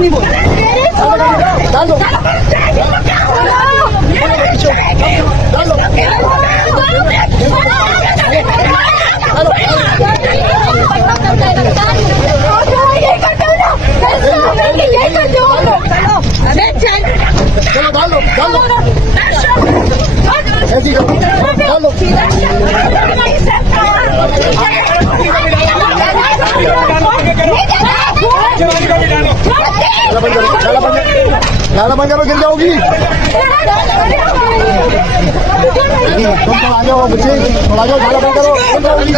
नहीं बोल गाना बंद करो, गिर जाओगी। तुम तो आ जाओ बच्चे, थोड़ा जाओ, गाना बंद करो, गिर जाओगी।